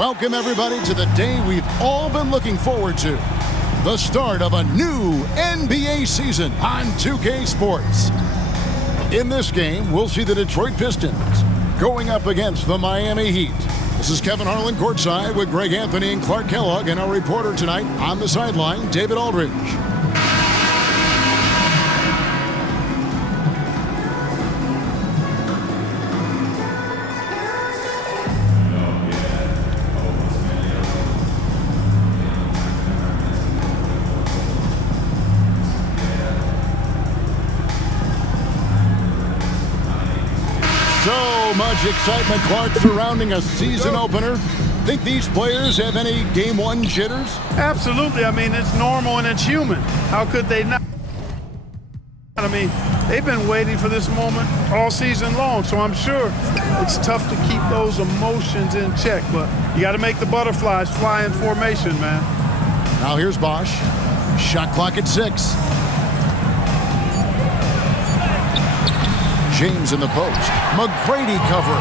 Welcome, everybody, to the day we've all been looking forward to. The start of a new NBA season on 2K Sports. In this game, we'll see the Detroit Pistons going up against the Miami Heat. This is Kevin Harlan courtside with Greg Anthony and Clark Kellogg, and our reporter tonight on the sideline, David Aldridge. So much excitement, Clark, surrounding a season opener. Think these players have any game one jitters? Absolutely. I mean, it's normal and it's human. How could they not? I mean, they've been waiting for this moment all season long, so I'm sure it's tough to keep those emotions in check, but you got to make the butterflies fly in formation, man. Now here's Bosch. Shot clock at 6. James in the post. McGrady cover.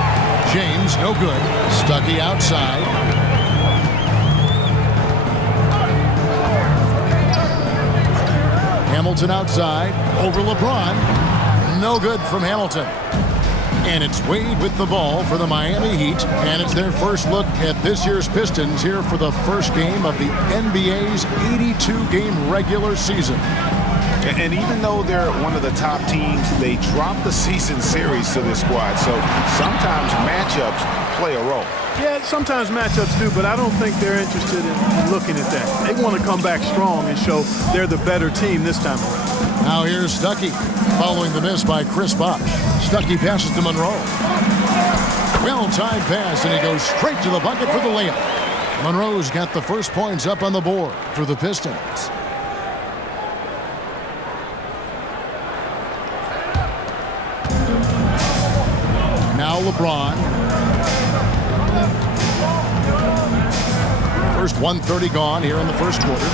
James, no good. Stuckey outside. Hamilton outside. Over LeBron. No good from Hamilton. And it's Wade with the ball for the Miami Heat. And it's their first look at this year's Pistons here for the first game of the NBA's 82-game regular season. And even though they're one of the top teams, they drop the season series to this squad. So sometimes matchups play a role. Yeah, sometimes matchups do, but I don't think they're interested in looking at that. They want to come back strong and show they're the better team this time around. Now here's Stuckey following the miss by Chris Bosh. Stuckey passes to Monroe. Well-timed pass, and he goes straight to the bucket for the layup. Monroe's got the first points up on the board for the Pistons. Now LeBron. First 1:30 gone here in the first quarter.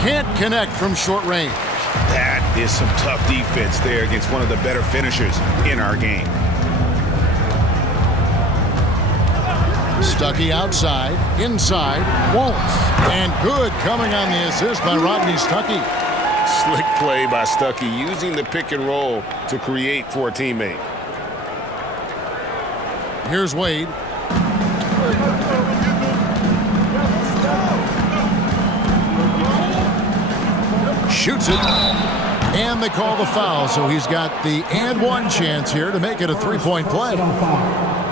Can't connect from short range. That is some tough defense there against one of the better finishers in our game. Stuckey outside, inside, Wallace. And good coming on the assist by Rodney Stuckey. Slick play by Stuckey, using the pick and roll to create for a teammate. Here's Wade. Shoots it. And they call the foul, so he's got the and one chance here to make it a three-point play.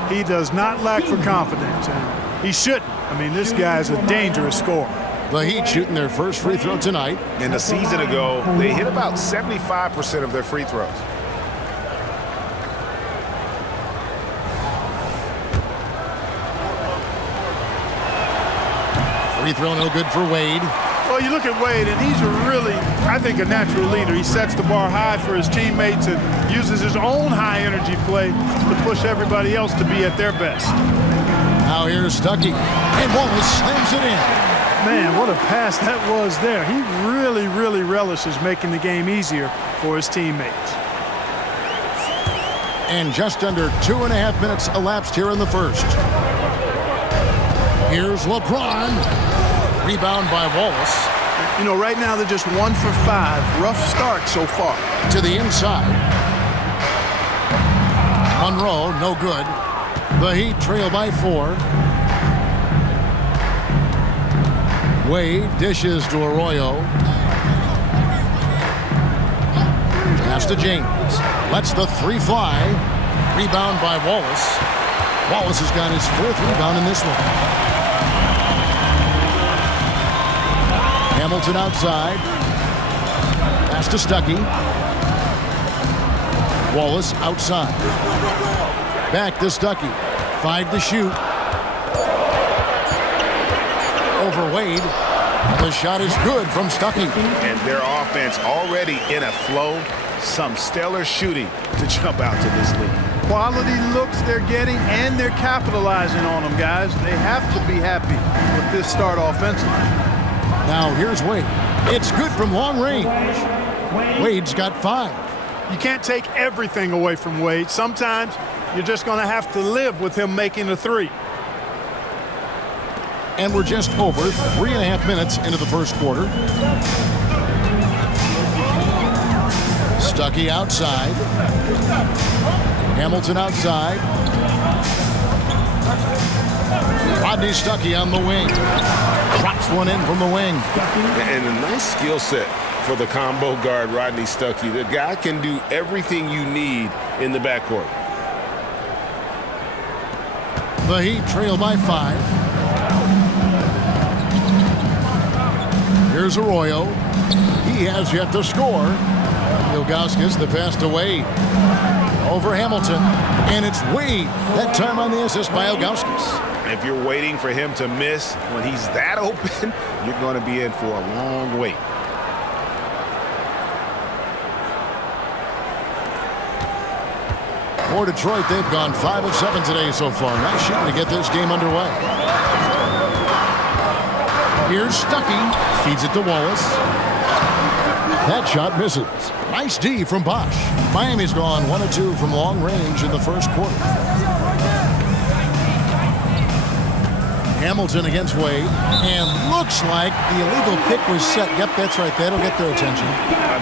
He does not lack for confidence, and he shouldn't. I mean, this guy's a dangerous scorer. The Heat shooting their first free throw tonight. And a season ago, they hit about 75% of their free throws. Free throw no good for Wade. Well, you look at Wade, and he's really, I think, a natural leader. He sets the bar high for his teammates and uses his own high-energy play to push everybody else to be at their best. Now here's Stuckey, and Wallace slams it in. Man, what a pass that was there. He really relishes making the game easier for his teammates. And just under 2.5 minutes elapsed here in the first. Here's LeBron. Rebound by Wallace. You know, right now they're just 1 for 5. Rough start so far. To the inside. Monroe, no good. The Heat trail by 4. Wade dishes to Arroyo. Pass to James. Lets the 3 fly. Rebound by Wallace. Wallace has got his 4th rebound in this one. Hamilton outside. Pass to Stuckey. Wallace outside. Back to Stuckey. 5 to shoot. Over Wade. The shot is good from Stuckey. And their offense already in a flow. Some stellar shooting to jump out to this lead. Quality looks they're getting, and they're capitalizing on them, guys. They have to be happy with this start offensively. Now here's Wade. It's good from long range. Wade's got 5. You can't take everything away from Wade. Sometimes you're just going to have to live with him making a 3. And we're just over 3.5 minutes into the first quarter. Stuckey outside. Hamilton outside. Rodney Stuckey on the wing. Drops one in from the wing. And a nice skill set for the combo guard, Rodney Stuckey. The guy can do everything you need in the backcourt. The Heat trail by 5. Here's Arroyo. He has yet to score. Ilgauskas the pass to Wade. Over Hamilton. And it's Wade. That time on the assist by Ilgauskas. If you're waiting for him to miss when he's that open, you're going to be in for a long wait. For Detroit, they've gone 5 of 7 today so far. Nice shooting to get this game underway. Here's Stuckey. Feeds it to Wallace. That shot misses. Nice D from Bosch. Miami's gone 1 of 2 from long range in the first quarter. Hamilton against Wade. And looks like the illegal pick was set. Yep, that's right. That'll get their attention.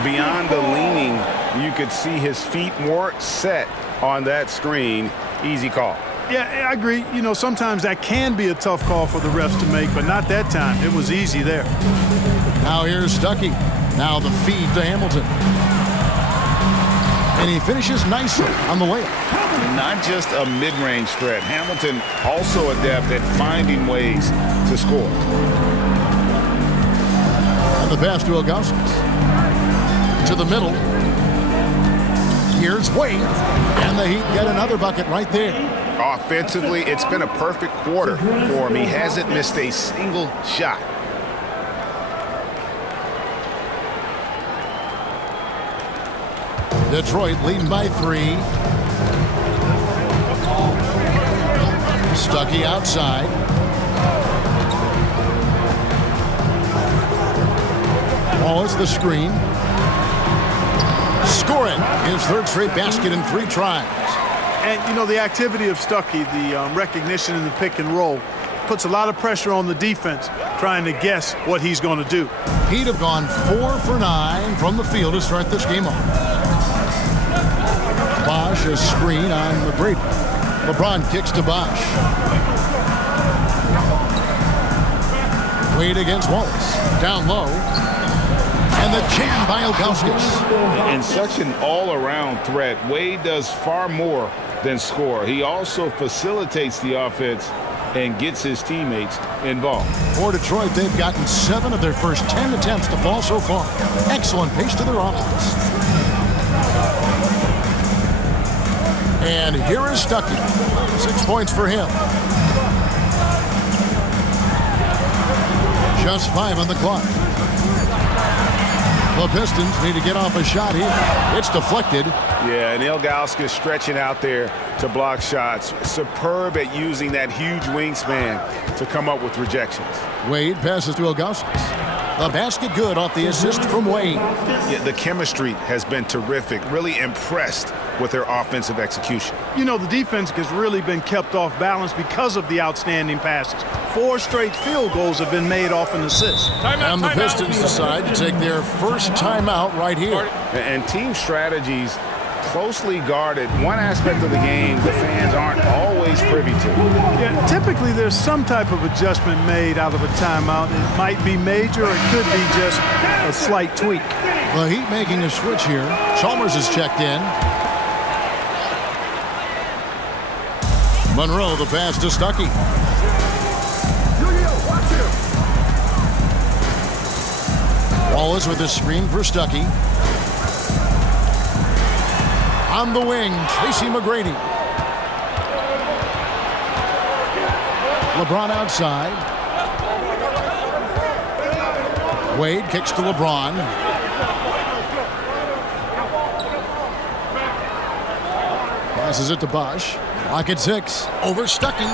Beyond the leaning, you could see his feet more set on that screen. Easy call. Yeah, I agree. You know, sometimes that can be a tough call for the refs to make, but not that time. It was easy there. Now here's Stuckey. Now the feed to Hamilton. And he finishes nicely on the layup. Not just a mid-range threat. Hamilton also adept at finding ways to score. And the pass to Ilgauskas. To the middle. Here's Wade. And the Heat get another bucket right there. Offensively, it's been a perfect quarter for him. He hasn't missed a single shot. Detroit leading by 3. Stuckey outside. Wallace the screen. Scoring his 3rd straight basket in 3 tries. And, you know, the activity of Stuckey, the recognition in the pick and roll, puts a lot of pressure on the defense trying to guess what he's going to do. He'd have gone 4 for 9 from the field to start this game off. Bosch a screen on McGrady. LeBron kicks to Bosch. Wade against Wallace. Down low. And the jam by Ilgauskas. And such an all-around threat. Wade does far more than score. He also facilitates the offense and gets his teammates involved. For Detroit, they've gotten 7 of their first 10 attempts to fall so far. Excellent pace to their offense. And here is Stuckey. 6 points for him. Just 5 on the clock. The Pistons need to get off a shot here. It's deflected. Yeah, and Ilgauskas stretching out there to block shots. Superb at using that huge wingspan to come up with rejections. Wade passes to Ilgauskas. The basket good off the assist from Wade. Yeah, the chemistry has been terrific. Really impressed with their offensive execution. You know, the defense has really been kept off balance because of the outstanding passes. 4 straight field goals have been made off an assist. And the Pistons decide to take their first timeout right here. And team strategies closely guarded. One aspect of the game the fans aren't always privy to. Yeah, typically there's some type of adjustment made out of a timeout. It might be major or it could be just a slight tweak. The Heat making a switch here. Chalmers is checked in. Monroe the pass to Stuckey. Wallace with a screen for Stuckey. On the wing, Tracy McGrady. LeBron outside. Wade kicks to LeBron. Passes it to Bosch. Lock at 6. Over Stuckey.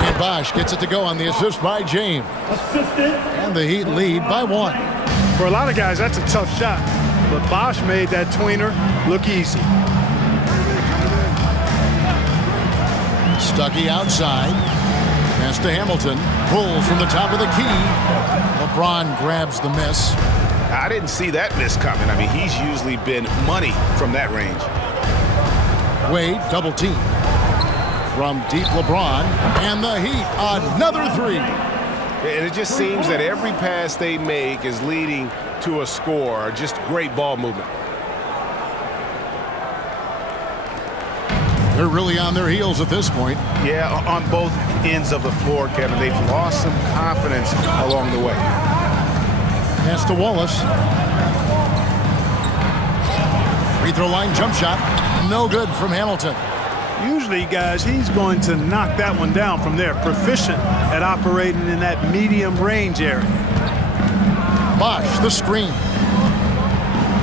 And Bosch gets it to go on the assist by James. And the Heat lead by 1. For a lot of guys, that's a tough shot. But Bosch made that tweener look easy. Stuckey outside. Pass to Hamilton. Pulls from the top of the key. LeBron grabs the miss. I didn't see that miss coming. I mean, he's usually been money from that range. Wade double team. From deep LeBron. And the Heat, another three. And it just seems that every pass they make is leading to a score. Just great ball movement. They're really on their heels at this point. Yeah, on both ends of the floor, Kevin. They've lost some confidence along the way. Pass to Wallace. Free throw line jump shot. No good from Hamilton. Usually, guys, he's going to knock that one down from there. Proficient at operating in that medium range area. Bosh, the screen.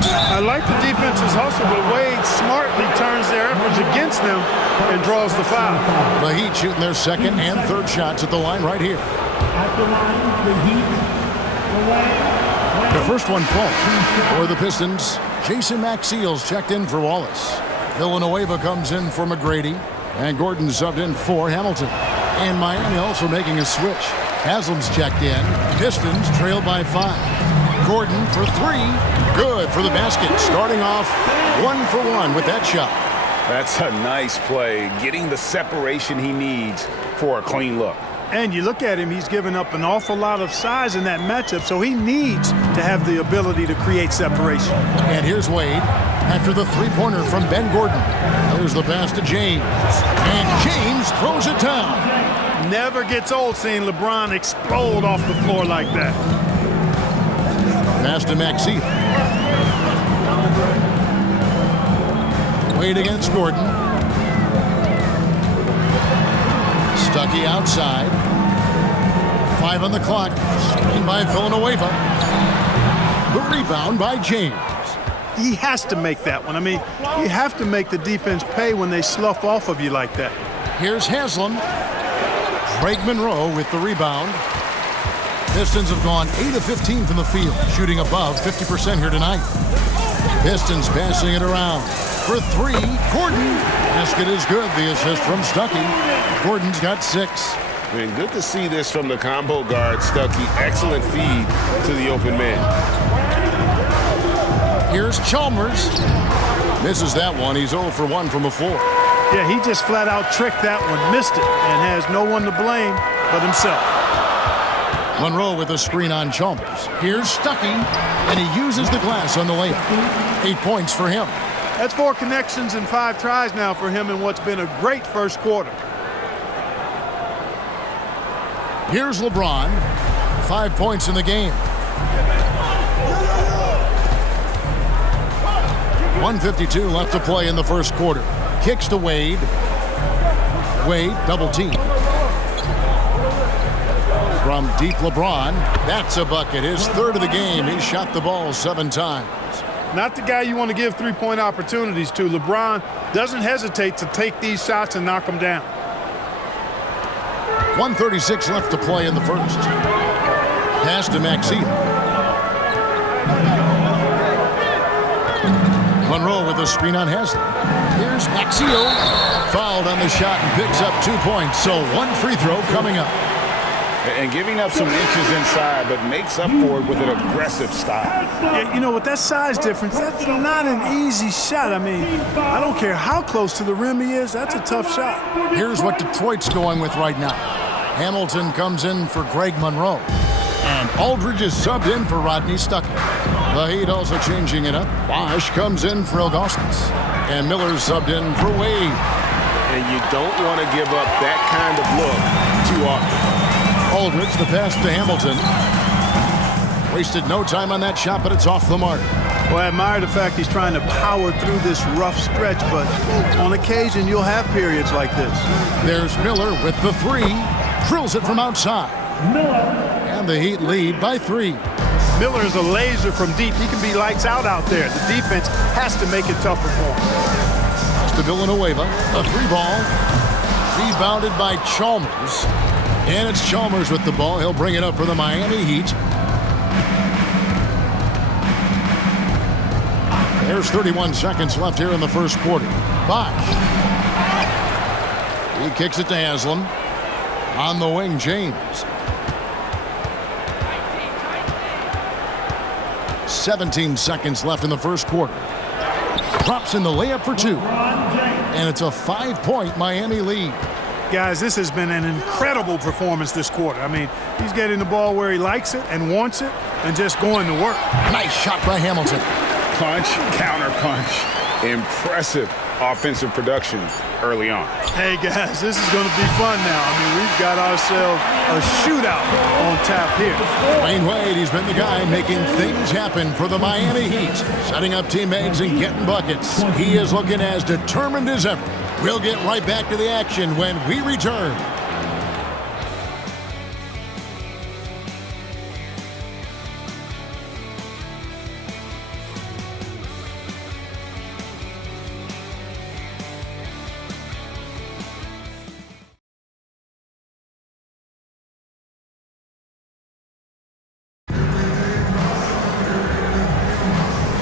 I like the defense's hustle, but Wade smartly turns their efforts against them and draws the foul. The Heat shooting their second and third shots at the line right here. At the line, the Heat, The first one falls for the Pistons. Jason McSeal's checked in for Wallace. Villanueva comes in for McGrady. And Gordon subbed in for Hamilton. And Miami also making a switch. Haslam's checked in. Pistons trail by 5. Gordon for 3. Good for the basket. Starting off 1 for 1 with that shot. That's a nice play, getting the separation he needs for a clean look. And you look at him, he's given up an awful lot of size in that matchup, so he needs to have the ability to create separation. And here's Wade after the three-pointer from Ben Gordon. There's the pass to James. And James throws it down. Never gets old seeing LeBron explode off the floor like that. Pass to McSeal. Wade against Gordon. Stuckey outside. 5 on the clock. Screen by Villanueva. The rebound by James. He has to make that one. I mean, you have to make the defense pay when they slough off of you like that. Here's Haslam. Craig Monroe with the rebound. Pistons have gone 8 of 15 from the field, shooting above 50% here tonight. Pistons passing it around. For 3, Gordon. Basket is good. The assist from Stuckey. Gordon's got 6. I mean, good to see this from the combo guard, Stuckey. Excellent feed to the open man. Here's Chalmers. Misses that one. He's 0 for 1 from the floor. Yeah, he just flat out tricked that one, missed it, and has no one to blame but himself. Monroe with a screen on Chalmers. Here's Stuckey, and he uses the glass on the layup. 8 points for him. That's 4 connections and 5 tries now for him in what's been a great first quarter. Here's LeBron. 5 points in the game. 1:52 left to play in the first quarter. Kicks to Wade. Wade double team. From deep LeBron. That's a bucket. His third of the game. He shot the ball 7 times. Not the guy you want to give three-point opportunities to. LeBron doesn't hesitate to take these shots and knock them down. 1:36 left to play in the first. Pass to McSeal. Monroe with a screen on Haslam. Here's McSeal. Fouled on the shot and picks up 2 points. So 1 free throw coming up. And giving up some inches inside, but makes up for it with an aggressive style. Yeah, you know, with that size difference, that's not an easy shot. I mean, I don't care how close to the rim he is, that's a tough shot. Here's what Detroit's going with right now. Hamilton comes in for Greg Monroe. And Aldridge is subbed in for Rodney Stuckey. The Heat also changing it up. Bosh comes in for Augustus. And Miller's subbed in for Wade. And you don't want to give up that kind of look too often. Aldridge, the pass to Hamilton. Wasted no time on that shot, but it's off the mark. Well, I admire the fact he's trying to power through this rough stretch, but on occasion you'll have periods like this. There's Miller with the 3. Drills it from outside. And the Heat lead by 3. Miller is a laser from deep. He can be lights out there. The defense has to make it tougher for him. Pass to Villanueva. A 3 ball. Rebounded by Chalmers. And it's Chalmers with the ball. He'll bring it up for the Miami Heat. There's 31 seconds left here in the first quarter. Bosh. He kicks it to Haslam. On the wing, James. 17 seconds left in the first quarter. Drops in the layup for 2. And it's a 5-point Miami lead. Guys, this has been an incredible performance this quarter. I mean, he's getting the ball where he likes it and wants it and just going to work. Nice shot by Hamilton. Punch, counter punch. Impressive offensive production early on. Hey, guys, this is going to be fun now. I mean, we've got ourselves a shootout on tap here. Dwayne Wade, he's been the guy making things happen for the Miami Heat, setting up teammates and getting buckets. He is looking as determined as ever. We'll get right back to the action when we return.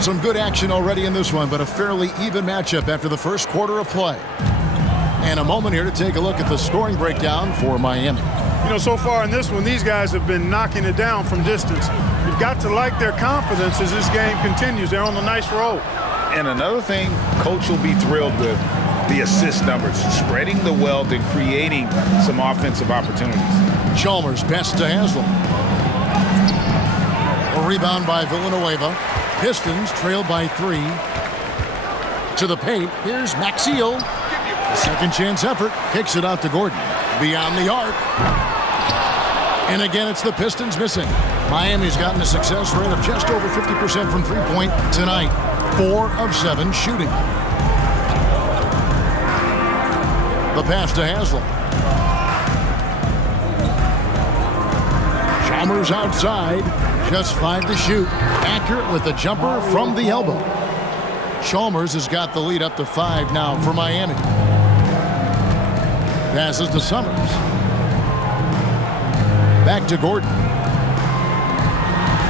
Some good action already in this one, but a fairly even matchup after the first quarter of play. And a moment here to take a look at the scoring breakdown for Miami. You know, so far in this one, these guys have been knocking it down from distance. You've got to like their confidence as this game continues. They're on a nice roll. And another thing Coach will be thrilled with, the assist numbers, spreading the wealth and creating some offensive opportunities. Chalmers best to Haslam. A rebound by Villanueva. Pistons trailed by 3. To the paint, here's MACAU. A second chance effort, kicks it out to Gordon. Beyond the arc. And again, it's the Pistons missing. Miami's gotten a success rate of just over 50% from three-point tonight. 4 of 7 shooting. The pass to Haslam. Chalmers outside. Just 5 to shoot. Accurate with the jumper from the elbow. Chalmers has got the lead up to 5 now for Miami. Passes to Summers. Back to Gordon.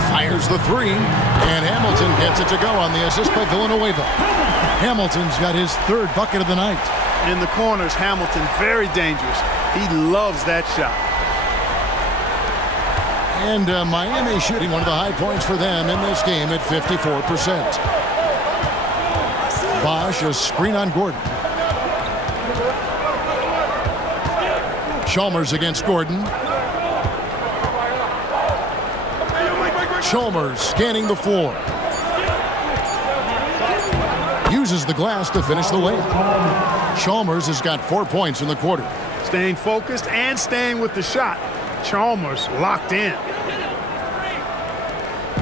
Fires the 3. And Hamilton gets it to go on the assist by Villanueva. Hamilton's got his 3rd bucket of the night. In the corners, Hamilton, very dangerous. He loves that shot. And Miami shooting one of the high points for them in this game at 54%. Bosch, a screen on Gordon. Chalmers against Gordon. Chalmers scanning the floor. Uses the glass to finish the layup. Chalmers has got 4 points in the quarter. Staying focused and staying with the shot. Chalmers locked in.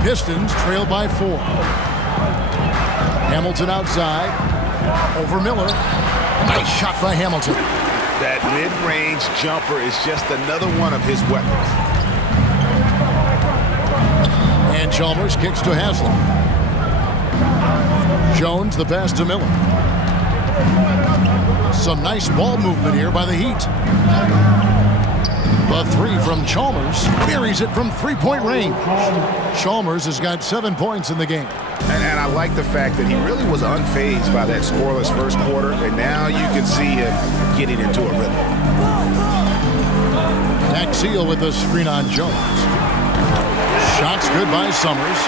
Pistons trail by 4. Hamilton outside. Over Miller. Nice shot by Hamilton. That mid-range jumper is just another one of his weapons. And Chalmers kicks to Haslam. Jones the pass to Miller. Some nice ball movement here by the Heat. The 3 from Chalmers buries it from three-point range. Chalmers has got 7 points in the game. And I like the fact that he really was unfazed by that scoreless first quarter, and now you can see him getting into a rhythm. MACAU with the screen on Jones. Shots good by Summers.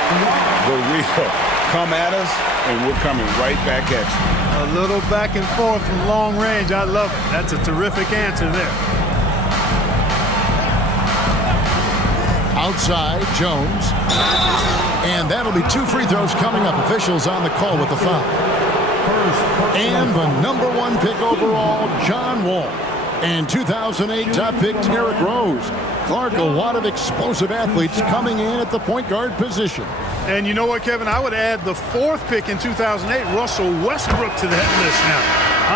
The real come at us, and we're coming right back at you. A little back and forth from long range. I love it. That's a terrific answer there. Outside, Jones. And that'll be 2 free throws coming up. Officials on the call with the foul. And the #1 pick overall, John Wall. And 2008 top pick, Derrick Rose. Clark, a lot of explosive athletes coming in at the point guard position. And you know what, Kevin? I would add the 4th pick in 2008, Russell Westbrook, to that list now.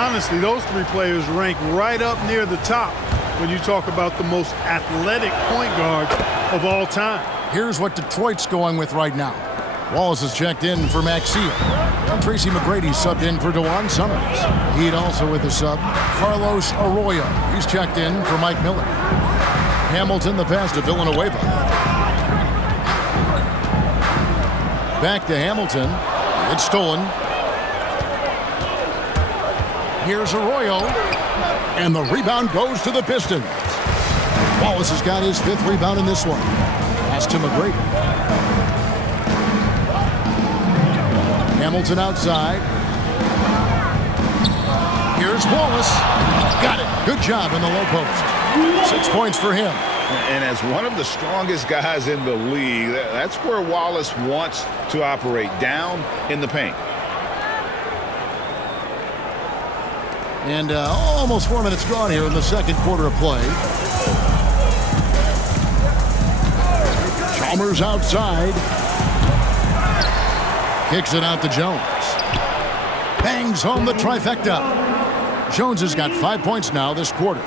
Honestly, those 3 players rank right up near the top when you talk about the most athletic point guard of all time. Here's what Detroit's going with right now. Wallace is checked in for MACAU. And Tracy McGrady subbed in for DeJuan Summers. Heat also with the sub. Carlos Arroyo. He's checked in for Mike Miller. Hamilton the pass to Villanueva. Back to Hamilton. It's stolen. Here's Arroyo. And the rebound goes to the Pistons. Wallace has got his 5th rebound in this one. Pass to McGrady. Hamilton outside. Here's Wallace. Got it. Good job in the low post. 6 points for him. And as one of the strongest guys in the league, that's where Wallace wants to operate, down in the paint. And almost 4 minutes gone here in the second quarter of play. Chalmers outside. Kicks it out to Jones. Bangs home the trifecta. Jones has got 5 points now this quarter.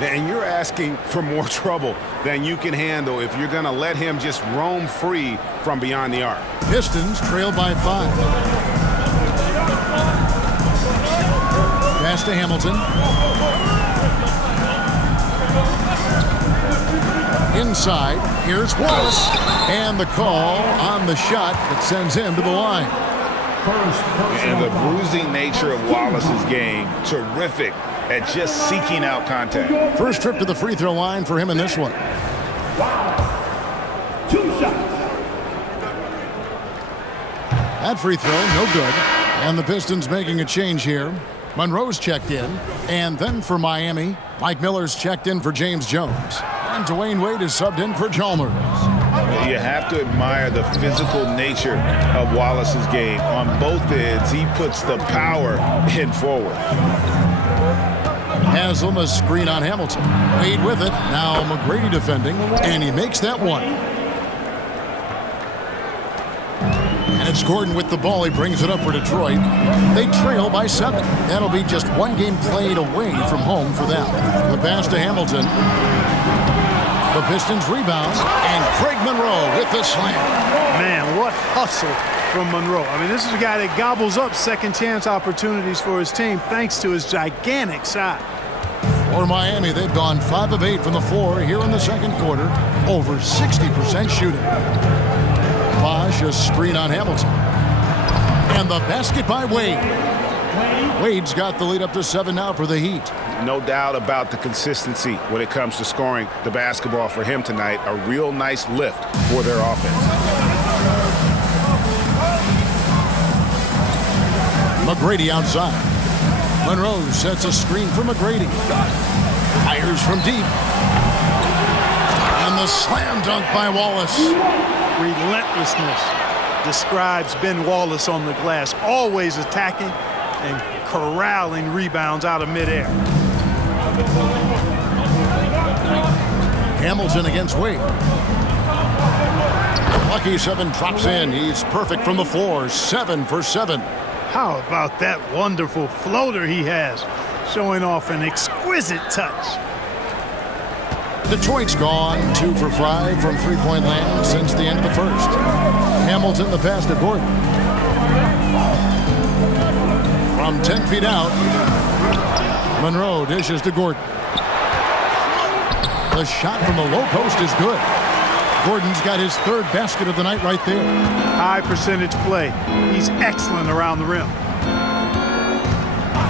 And you're asking for more trouble than you can handle if you're going to let him just roam free from beyond the arc. Pistons trail by 5. Pass to Hamilton. Inside, here's Wallace. And the call on the shot that sends him to the line. And the bruising nature of Wallace's game, terrific at just seeking out contact. First trip to the free throw line for him in this one. 2 shots. That free throw, no good. And the Pistons making a change here. Monroe's checked in. And then for Miami, Mike Miller's checked in for James Jones. And Dwayne Wade is subbed in for Chalmers. You have to admire the physical nature of Wallace's game. On both ends, he puts the power in forward. Haslam a screen on Hamilton. Wade with it. Now McGrady defending. And he makes that one. And it's Gordon with the ball. He brings it up for Detroit. They trail by 7. That'll be just 1 game played away from home for them. The pass to Hamilton. The Pistons rebound, and Craig Monroe with the slam. Man, what hustle from Monroe. I mean, this is a guy that gobbles up second chance opportunities for his team thanks to his gigantic shot. For Miami, they've gone 5 of 8 from the floor here in the second quarter. Over 60% shooting. Bosch a screen on Hamilton. And the basket by Wade. Wade's got the lead up to 7 now for the Heat. No doubt about the consistency when it comes to scoring the basketball for him tonight. A real nice lift for their offense. McGrady outside. Monroe sets a screen for McGrady. Fires from deep. And the slam dunk by Wallace. Relentlessness describes Ben Wallace on the glass. Always attacking and corralling rebounds out of midair. Hamilton against Wade. Lucky 7 drops in. He's perfect from the floor. 7 for 7. How about that wonderful floater he has, showing off an exquisite touch. Detroit's gone 2 for 5 from three-point land since the end of the first. Hamilton the pass to Gordon. From 10 feet out, Monroe dishes to Gordon. The shot from the low post is good. Gordon's got his 3rd basket of the night right there. High percentage play. He's excellent around the rim.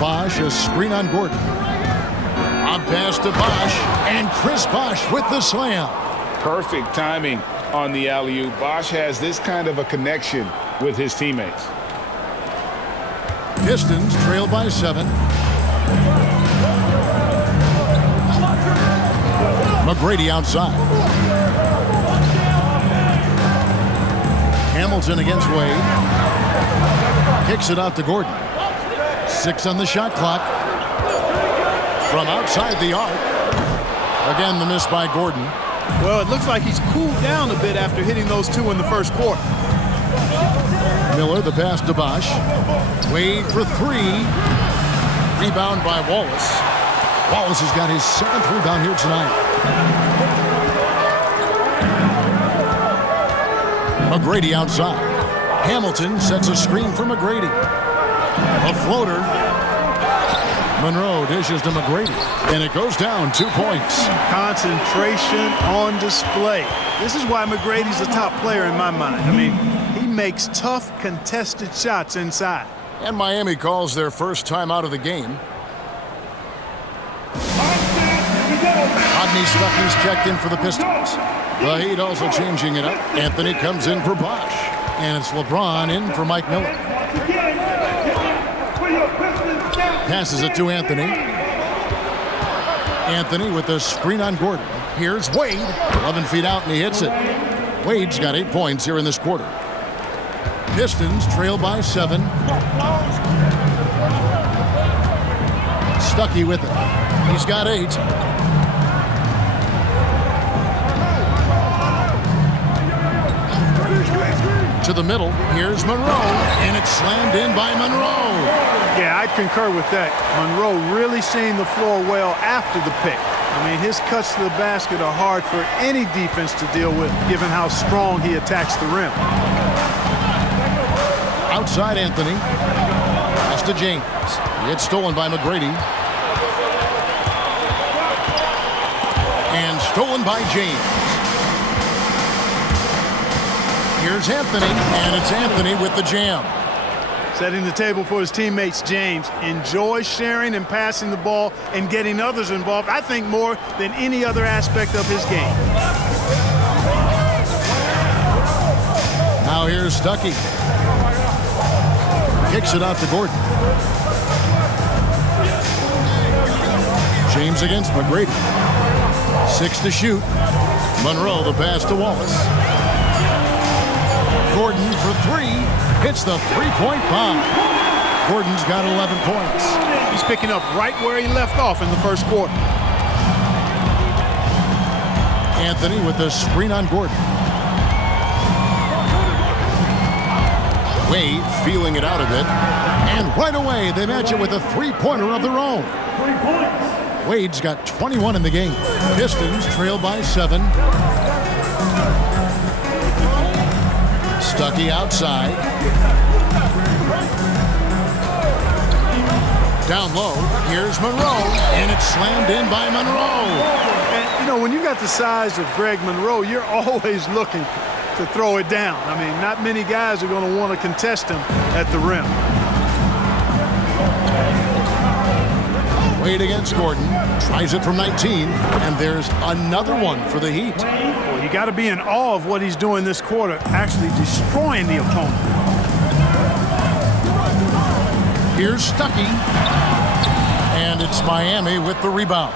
Bosch a screen on Gordon. On pass to Bosch, and Chris Bosch with the slam. Perfect timing on the alley-oop. Bosch has this kind of a connection with his teammates. Pistons trail by 7. McGrady outside. Hamilton against Wade. Kicks it out to Gordon. 6 on the shot clock. From outside the arc. Again, the miss by Gordon. Well, it looks like he's cooled down a bit after hitting those 2 in the first quarter. Miller, the pass to Bosch. Wade for 3. Rebound by Wallace. Wallace has got his 7th rebound here tonight. McGrady outside. Hamilton sets a screen for McGrady. A floater. Monroe dishes to McGrady. And it goes down 2 points. Concentration on display. This is why McGrady's a top player in my mind. I mean, he makes tough, contested shots inside. And Miami calls their first time out of the game. Here we go. Rodney Stuckey's checked in for the Pistons. The Heat also changing it up. Anthony comes in for Bosch. And it's LeBron in for Mike Miller. Passes it to Anthony. Anthony with the screen on Gordon. Here's Wade. 11 feet out and he hits it. Wade's got 8 points here in this quarter. Pistons trail by 7. Stuckey with it. He's got 8. To the middle. Here's Monroe. And it's slammed in by Monroe. Yeah, I'd concur with that. Monroe really seeing the floor well after the pick. I mean, his cuts to the basket are hard for any defense to deal with, given how strong he attacks the rim. Outside Anthony. Pass to James. It's stolen by McGrady. And stolen by James. Here's Anthony, and it's Anthony with the jam. Setting the table for his teammates, James enjoys sharing and passing the ball and getting others involved, I think, more than any other aspect of his game. Now here's Stuckey. Kicks it out to Gordon. James against McGrady. 6 to shoot. Monroe the pass to Wallace. Gordon for 3. Hits the three-point bomb. Gordon's got 11 points. He's picking up right where he left off in the first quarter. Anthony with the screen on Gordon. Wade feeling it out a bit. And right away, they match it with a three-pointer of their own. 3 points. Wade's got 21 in the game. Pistons trail by 7. Stuckey outside. Down low. Here's Monroe. And it's slammed in by Monroe. And, you know, when you got the size of Greg Monroe, you're always looking to throw it down. I mean, not many guys are going to want to contest him at the rim. Wade against Gordon. Tries it from 19. And there's another one for the Heat. Well, you got to be in awe of what he's doing this quarter, actually destroying the opponent. Here's Stuckey. And it's Miami with the rebound.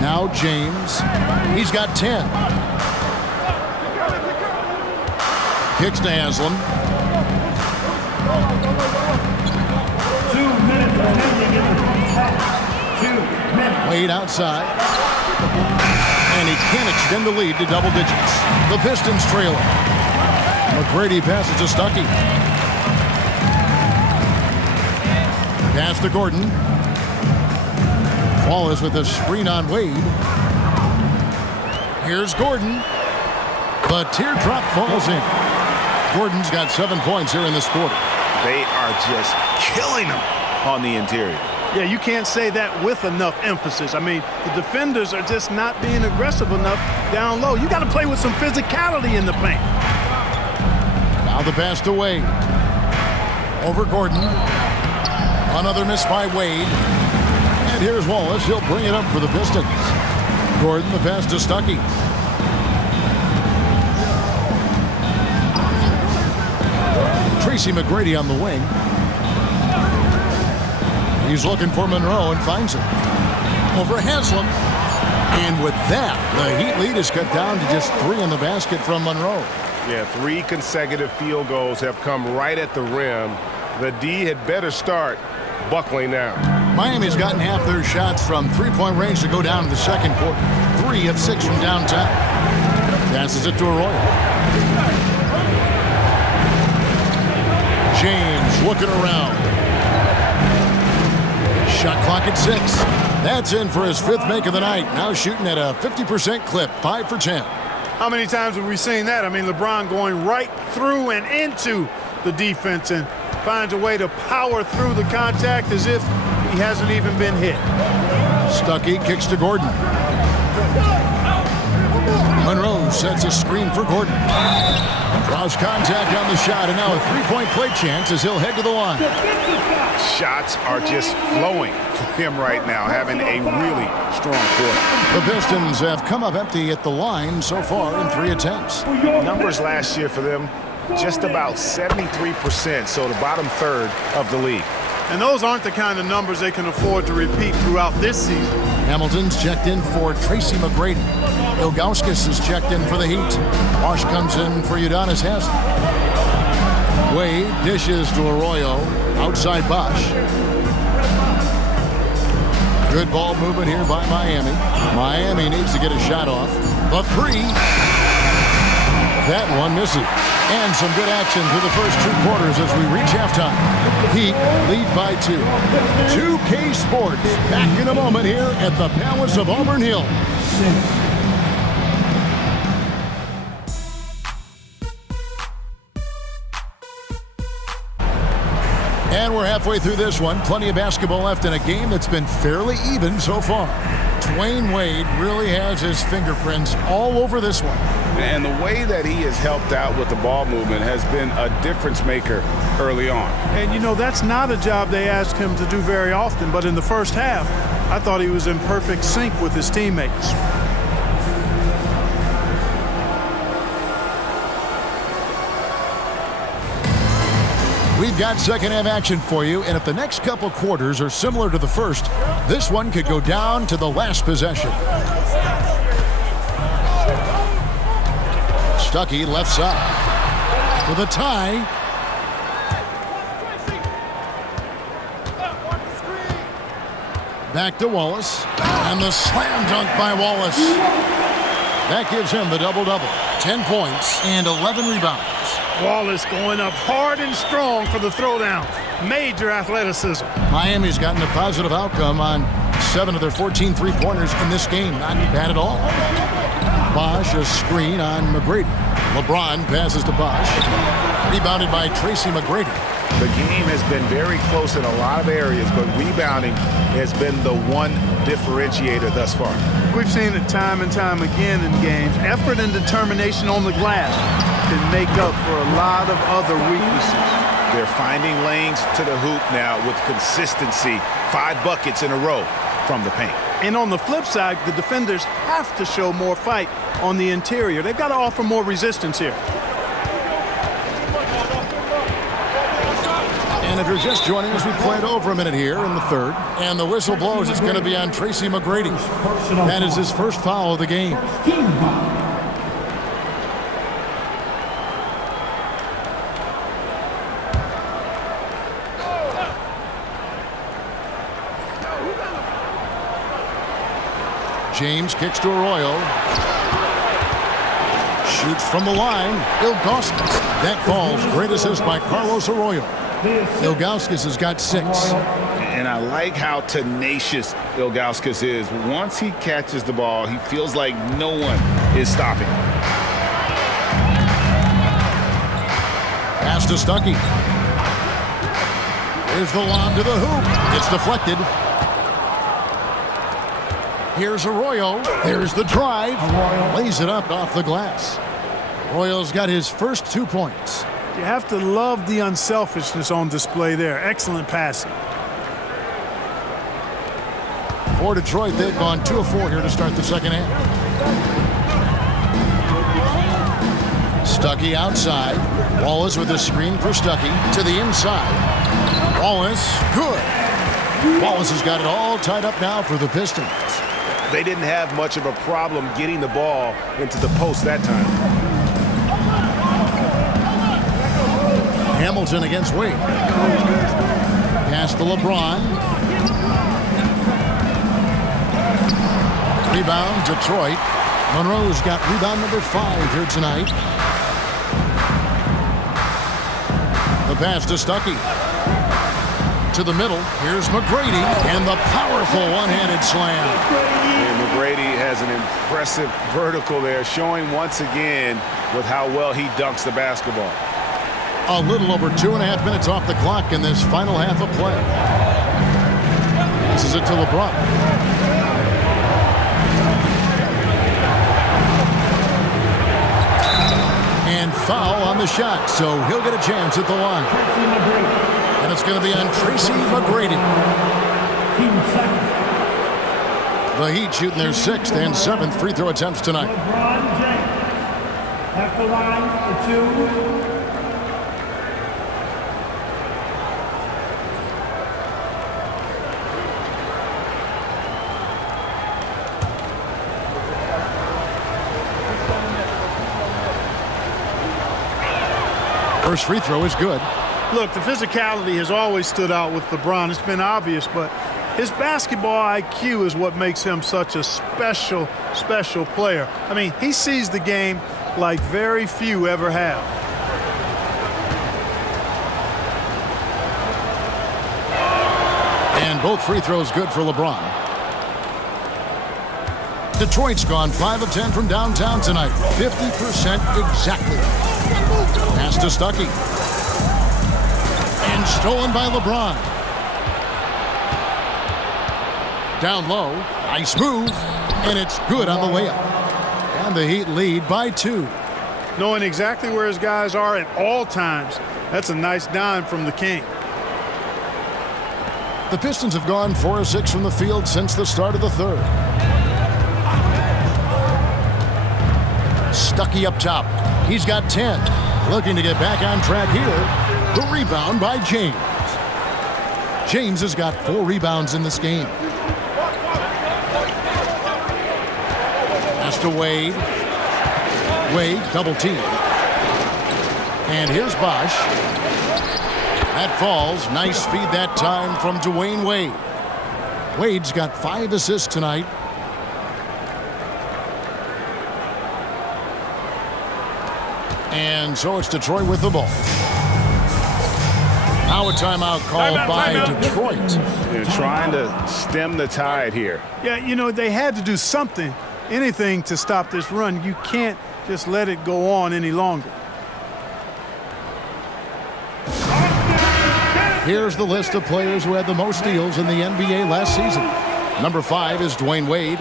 Now James. He's got 10. Kicks to Haslam. 2 minutes remaining in the first half. 2 minutes. Wade outside. And he can't extend the lead to double digits. The Pistons trailing. McGrady passes to Stuckey. Pass to Gordon. Wallace with a screen on Wade. Here's Gordon. The teardrop falls in. Gordon's got 7 points here in this quarter. They are just killing them on the interior. Yeah, you can't say that with enough emphasis. I mean, the defenders are just not being aggressive enough down low. You got to play with some physicality in the paint. Now the pass to Wade. Over Gordon. Another miss by Wade. And here's Wallace. He'll bring it up for the Pistons. Gordon, the pass to Stuckey. Tracy McGrady on the wing. He's looking for Monroe and finds him. Over Haslam. And with that, the Heat lead is cut down to just 3 in the basket from Monroe. Yeah, 3 consecutive field goals have come right at the rim. The D had better start buckling down. Miami's gotten half their shots from three-point range to go down in the second quarter. 3 of 6 from downtown. Passes it to Arroyo. James looking around. Shot clock at 6. That's in for his 5th make of the night. Now shooting at a 50% clip, 5 for 10. How many times have we seen that? I mean, LeBron going right through and into the defense and finds a way to power through the contact as if he hasn't even been hit. Stuckey kicks to Gordon. Monroe Monroe sets a screen for Gordon. Draws contact on the shot, and now a three-point play chance as he'll head to the line. Shots are just flowing for him right now, having a really strong quarter. The Pistons have come up empty at the line so far in 3 attempts. Numbers last year for them, just about 73%, so the bottom third of the league. And those aren't the kind of numbers they can afford to repeat throughout this season. Hamilton's checked in for Tracy McGrady. Ilgauskas is checked in for the Heat. Wash comes in for Udonis Haslem. Wade dishes to Arroyo. Outside Bosch. Good ball movement here by Miami. Miami needs to get a shot off. The three. That one misses. And some good action through the first 2 quarters as we reach halftime. Heat lead by 2. 2K Sports back in a moment here at the Palace of Auburn Hills. And we're halfway through this one. Plenty of basketball left in a game that's been fairly even so far. Dwayne Wade really has his fingerprints all over this one. And the way that he has helped out with the ball movement has been a difference maker early on. And, you know, that's not a job they ask him to do very often. But in the first half, I thought he was in perfect sync with his teammates. We've got second half action for you, and if the next couple quarters are similar to the first, this one could go down to the last possession. Stuckey left side for the tie. Back to Wallace, and the slam dunk by Wallace. That gives him the double-double. 10 points and 11 rebounds. Wallace going up hard and strong for the throwdown. Major athleticism. Miami's gotten a positive outcome on 7 of their 14 three-pointers in this game. Not bad at all. Bosch, a screen on McGrady. LeBron passes to Bosch. Rebounded by Tracy McGrady. The game has been very close in a lot of areas, but rebounding has been the one differentiator thus far. We've seen it time and time again in games. Effort and determination on the glass can make up for a lot of other weaknesses. They're finding lanes to the hoop now with consistency. 5 buckets in a row from the paint. And on the flip side, the defenders have to show more fight on the interior. They've got to offer more resistance here. And if you're just joining us, we played over a minute here in the third. And the whistle blows. It's going to be on Tracy McGrady. That is his first foul of the game. James kicks to Arroyo. Shoots from the line. Ilgauskas. That falls. Great assist by Carlos Arroyo. Ilgauskas has got 6. And I like how tenacious Ilgauskas is. Once he catches the ball, he feels like no one is stopping. Pass to Stuckey. Here's the lob to the hoop. It's deflected. Here's Arroyo. There's the drive. Lays it up off the glass. Arroyo's got his first 2 points. You have to love the unselfishness on display there. Excellent passing. For Detroit, they've gone 2 of 4 here to start the second half. Stuckey outside. Wallace with a screen for Stuckey to the inside. Wallace, good. Wallace has got it all tied up now for the Pistons. They didn't have much of a problem getting the ball into the post that time. Hamilton against Wade. Pass to LeBron. Rebound, Detroit. Monroe's got rebound number 5 here tonight. The pass to Stuckey. To the middle. Here's McGrady. And the powerful one-handed slam. And McGrady has an impressive vertical there, showing once again with how well he dunks the basketball. A little over 2.5 minutes off the clock in this final half of play. This is it to LeBron. foul on the shot, so he'll get a chance at the line. And it's going to be on Tracy McGrady. The Heat shooting their 6th and 7th free throw attempts tonight. LeBron James at the line for 2. First free throw is good. Look, the physicality has always stood out with LeBron. It's been obvious, but his basketball IQ is what makes him such a special player. I mean, he sees the game like very few ever have. And both free throws good for LeBron. Detroit's gone 5 of 10 from downtown tonight. 50% exactly. Pass to Stuckey. And stolen by LeBron. Down low. Nice move. And it's good on the layup. And the Heat lead by 2. Knowing exactly where his guys are at all times, that's a nice dime from the King. The Pistons have gone 4 of 6 from the field since the start of the third. Stuckey up top. He's got 10. Looking to get back on track here. The rebound by James. James has got 4 rebounds in this game. Pass to Wade. Wade double team. And here's Bosch. That falls. Nice feed that time from Dwayne Wade. Wade's got 5 assists tonight. And so it's Detroit with the ball. Now a timeout called by Detroit. They're trying to stem the tide here. Yeah, you know, they had to do something, anything to stop this run. You can't just let it go on any longer. Here's the list of players who had the most steals in the NBA last season. Number 5 is Dwayne Wade.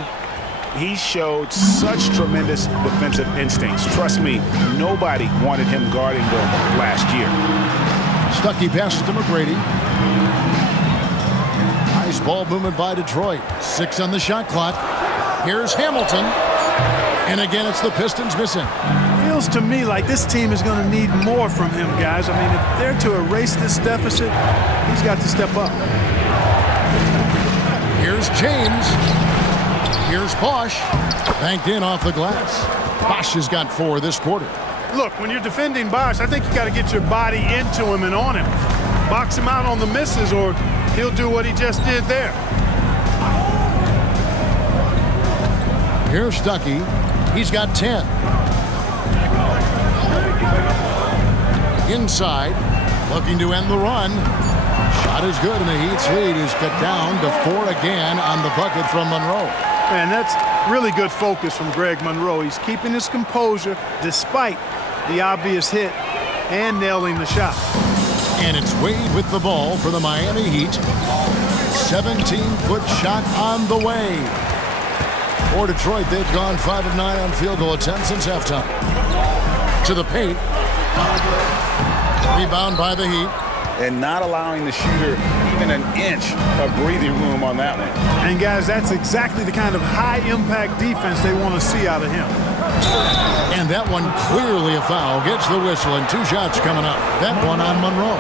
He showed such tremendous defensive instincts. Trust me, nobody wanted him guarding them last year. Stuckey passes to McGrady. Nice ball movement by Detroit. 6 on the shot clock. Here's Hamilton. And again, it's the Pistons missing. Feels to me like this team is going to need more from him, guys. I mean, if they're to erase this deficit, he's got to step up. Here's James. Here's Bosch. Banked in off the glass. Bosch has got 4 this quarter. Look, when you're defending Bosch, I think you got to get your body into him and on him. Box him out on the misses, or he'll do what he just did there. Here's Stuckey. He's got 10. Inside. Looking to end the run. Shot is good, and the Heat's lead is cut down to 4 again on the bucket from Monroe. And that's really good focus from Greg Monroe. He's keeping his composure despite the obvious hit and nailing the shot. And it's Wade with the ball for the Miami Heat. 17-foot shot on the way. For Detroit, they've gone 5 of 9 on field goal attempts since halftime. To the paint. Rebound by the Heat. And not allowing the shooter even an inch of breathing room on that one. And guys, that's exactly the kind of high-impact defense they want to see out of him. And that one clearly a foul. Gets the whistle, and 2 shots coming up. That one on Monroe.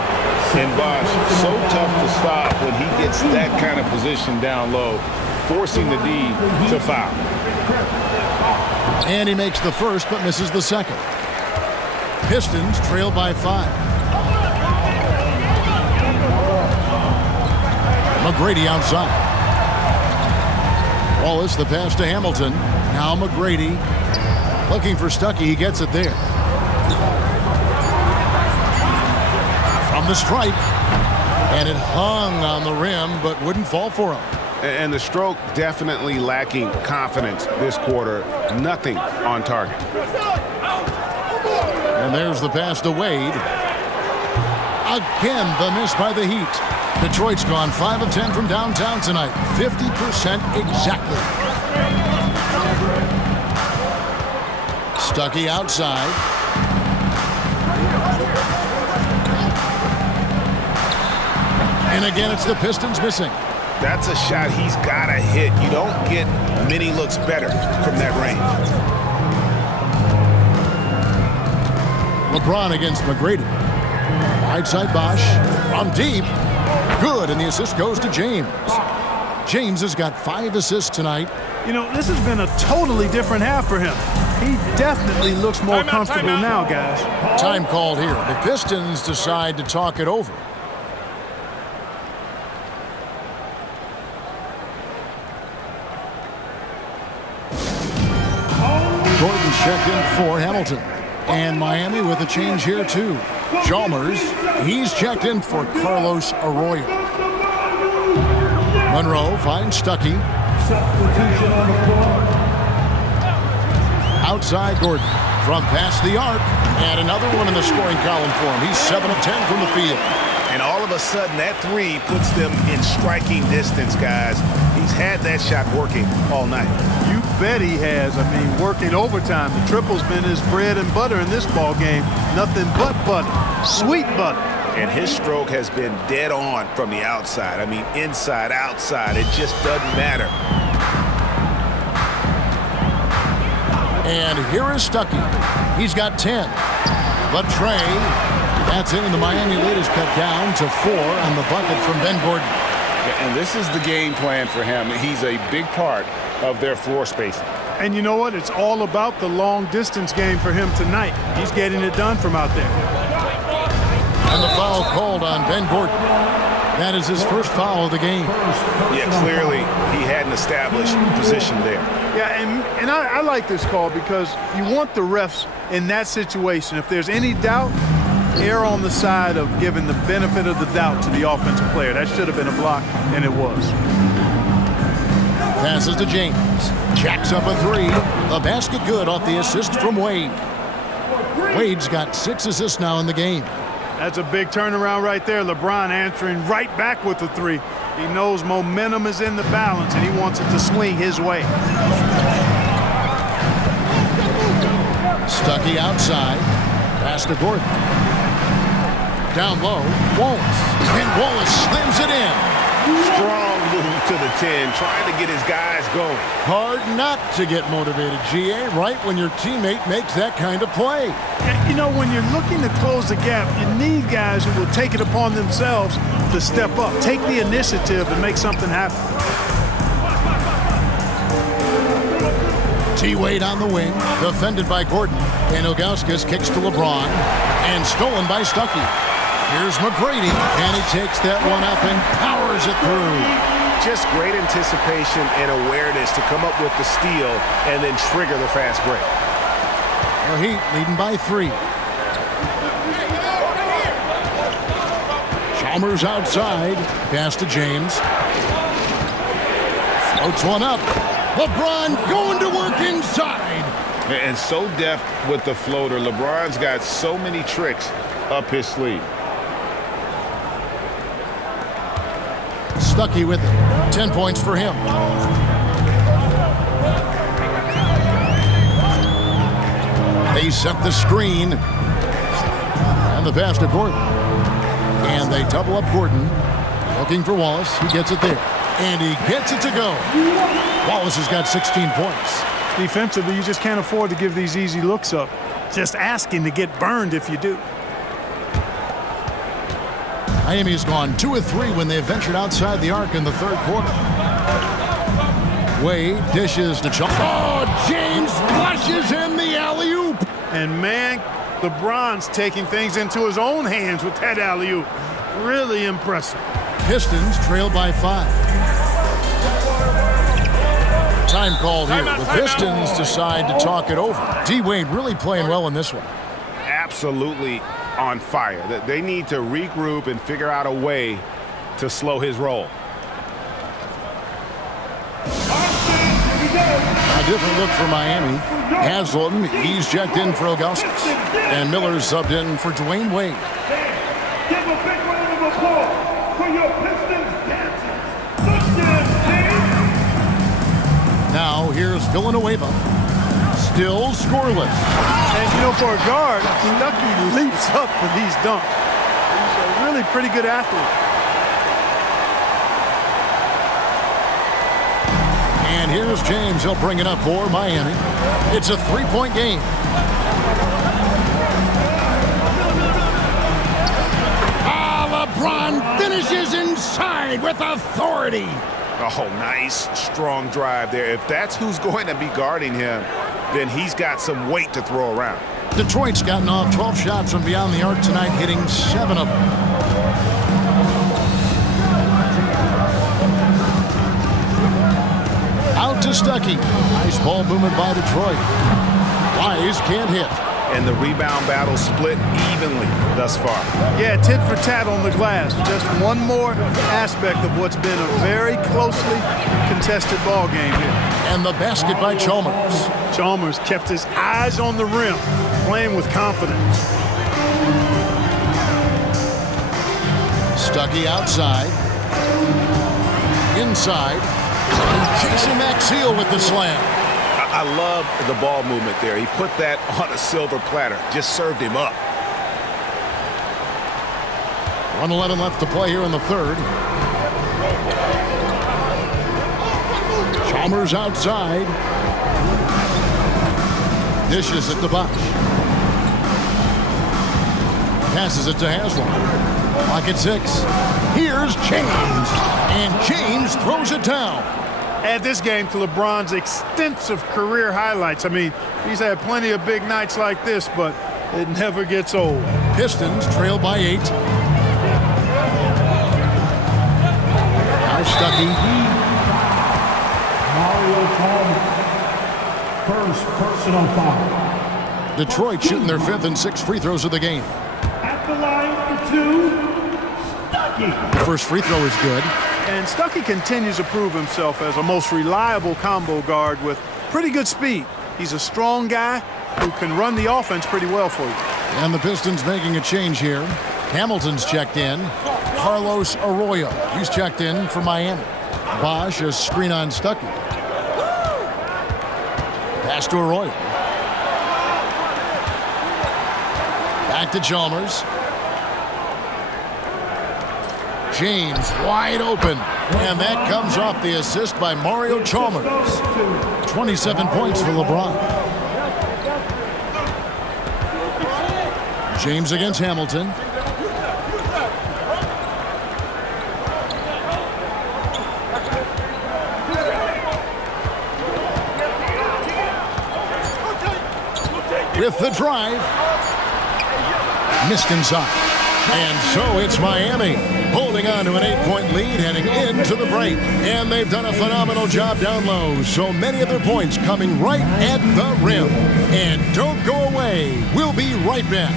And Bosch, so tough to stop when he gets that kind of position down low, forcing the D to foul. And he makes the first, but misses the second. Pistons trail by 5. McGrady outside. Wallace, the pass to Hamilton. Now McGrady looking for Stuckey. He gets it there. From the stripe. And it hung on the rim, but wouldn't fall for him. And the stroke definitely lacking confidence this quarter. Nothing on target. And there's the pass to Wade. Again, the miss by the Heat. Detroit's gone 5 of 10 from downtown tonight. 50% exactly. Stuckey outside. And again, it's the Pistons missing. That's a shot he's got to hit. You don't get many looks better from that range. LeBron against McGrady. Right side Bosch from deep. Good, and the assist goes to James. James has got 5 assists tonight. You know, this has been a totally different half for him. He definitely looks more comfortable now, guys. Time called here. The Pistons decide to talk it over. Gordon checked in for Hamilton. And Miami with a change here, too. Chalmers, he's checked in for Carlos Arroyo. Monroe finds Stuckey. Substitution on the floor. Outside Gordon from past the arc. And another one in the scoring column for him. He's 7 of 10 from the field. And all of a sudden, that three puts them in striking distance, guys. He's had that shot working all night. You bet he has. I mean, working overtime. The triple's been his bread and butter in this ball game. Nothing but butter. Sweet butter. And his stroke has been dead on from the outside. I mean, inside, outside, it just doesn't matter. And here is Stuckey. He's got 10. But Trey, that's it, and the Miami lead is cut down to 4 on the bucket from Ben Gordon. And this is the game plan for him. He's a big part of their floor spacing. And you know what? It's all about the long distance game for him tonight. He's getting it done from out there. And the foul called on Ben Gordon. That is his first foul of the game. Yeah, clearly he hadn't established position there. Yeah, and I like this call because you want the refs in that situation. If there's any doubt, err on the side of giving the benefit of the doubt to the offensive player. That should have been a block, and it was. Passes to James. Jacks up a 3. The basket good off the assist from Wade. Wade's got 6 assists now in the game. That's a big turnaround right there. LeBron answering right back with the 3. He knows momentum is in the balance, and he wants it to swing his way. Stuckey outside. Pass to Gordon. Down low, Wallace. And Wallace slams it in. Strong move to the 10, trying to get his guys going. Hard not to get motivated, GA, right when your teammate makes that kind of play. And, you know, when you're looking to close the gap, you need guys who will take it upon themselves to step up, take the initiative, and make something happen. T-Wade on the wing, defended by Gordon. And Ilgauskas kicks to LeBron, and stolen by Stuckey. Here's McGrady, and he takes that one up and powers it through. Just great anticipation and awareness to come up with the steal and then trigger the fast break. Our Heat leading by 3. Chalmers outside, pass to James. Floats one up. LeBron going to work inside. And so deft with the floater. LeBron's got so many tricks up his sleeve. Stuckey with it. 10 points for him. They set the screen. And the pass to Gordon. And they double up Gordon. Looking for Wallace. He gets it there. And he gets it to go. Wallace has got 16 points. Defensively, you just can't afford to give these easy looks up. Just asking to get burned if you do. Miami's gone 2 of 3 when they ventured outside the arc in the third quarter. Wade dishes to Chalmers. Oh, James flushes in the alley-oop. And man, LeBron's taking things into his own hands with that alley-oop. Really impressive. Pistons trail by 5. Time called here. The Pistons decide to talk it over. D-Wade really playing well in this one. Absolutely on fire. They need to regroup and figure out a way to slow his roll. A different look for Miami. Haslam, he's checked in for Ilgauskas. And Miller's subbed in for Dwayne Wade. Give a big round of applause for your Pistons dancers. Now here's Villanueva. Still scoreless. And you know, for a guard, Stuckey leaps up for these dunks. He's a really pretty good athlete. And here's James. He'll bring it up for Miami. It's a 3-point game. LeBron finishes inside with authority. Oh, nice, strong drive there. If that's who's going to be guarding him, then he's got some weight to throw around. Detroit's gotten off 12 shots from beyond the arc tonight, hitting 7 of them. Out to Stuckey. Nice ball movement by Detroit. Wise can't hit. And the rebound battle split evenly thus far. Yeah, tit for tat on the glass. Just one more aspect of what's been a very closely contested ball game here. And the basket by Chalmers. Chalmers kept his eyes on the rim, playing with confidence. Stuckey outside. Inside. And Casey Maxiell with the slam. I love the ball movement there. He put that on a silver platter. Just served him up. 1:11 left to play here in the third. Chalmers outside. Dishes it to Bosch. Passes it to Haslam. Clock at 6. Here's James. And James throws it down. Add this game to LeBron's extensive career highlights. I mean, he's had plenty of big nights like this, but it never gets old. Pistons trail by 8. Now Stuckey. Mario Palmer. First personal foul. Detroit shooting their 5th and 6th free throws of the game. At the line for 2, Stuckey. The first free throw is good. And Stuckey continues to prove himself as a most reliable combo guard with pretty good speed. He's a strong guy who can run the offense pretty well for you. And the Pistons making a change here. Hamilton's checked in. Carlos Arroyo, he's checked in for Miami. Bosch, a screen on Stuckey. Pass to Arroyo. Back to Chalmers. James wide open. And that comes off the assist by Mario Chalmers. 27 points for LeBron. James against Hamilton. With the drive. Missed inside. And so it's Miami holding on to an 8-point lead heading into the break. And they've done a phenomenal job down low. So many of their points coming right at the rim. And don't go away. We'll be right back.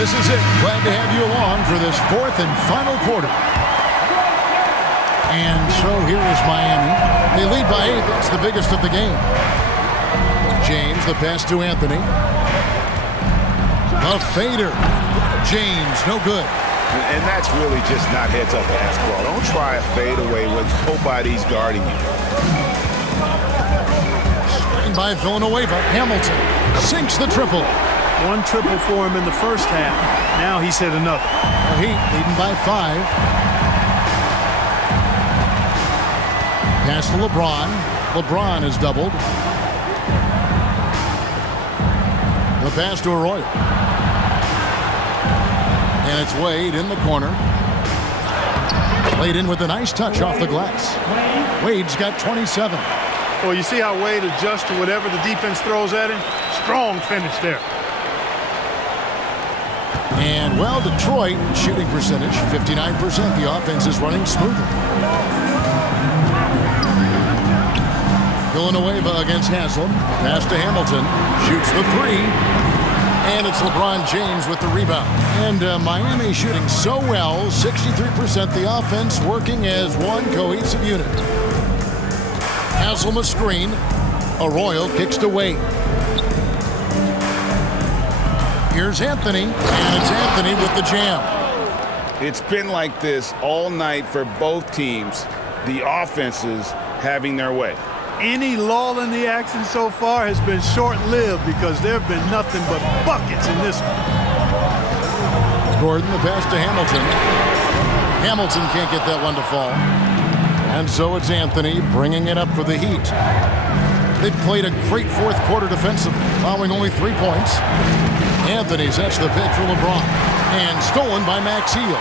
This is it. Glad to have you along for this 4th and final quarter. And so here is Miami. They lead by 8. That's the biggest of the game. James, the pass to Anthony. The fader. James, no good. And that's really just not heads-up basketball. Don't try a fadeaway when nobody's guarding you. Screen by Villanueva. Hamilton sinks the triple. One triple for him in the first half. Now he's hit another. The Heat leading by 5. Pass to LeBron. LeBron is doubled. The pass to Arroyo. And it's Wade in the corner. Played in with a nice touch off the glass. Wade's got 27. Well, you see how Wade adjusts to whatever the defense throws at him? Strong finish there. And, well, Detroit shooting percentage, 59%. The offense is running smoothly. Villanueva against Haslam. Pass to Hamilton. Shoots the 3. And it's LeBron James with the rebound. And Miami shooting so well, 63% the offense working as one cohesive unit. Haslam a screen. Arroyo kicks to Wade. Here's Anthony, and it's Anthony with the jam. It's been like this all night for both teams, the offenses having their way. Any lull in the action so far has been short-lived because there have been nothing but buckets in this one. Gordon, the pass to Hamilton. Hamilton can't get that one to fall. And so it's Anthony bringing it up for the Heat. They've played a great fourth quarter defensively, allowing only 3 points. Anthony sets the pick for LeBron. And stolen by MACAU.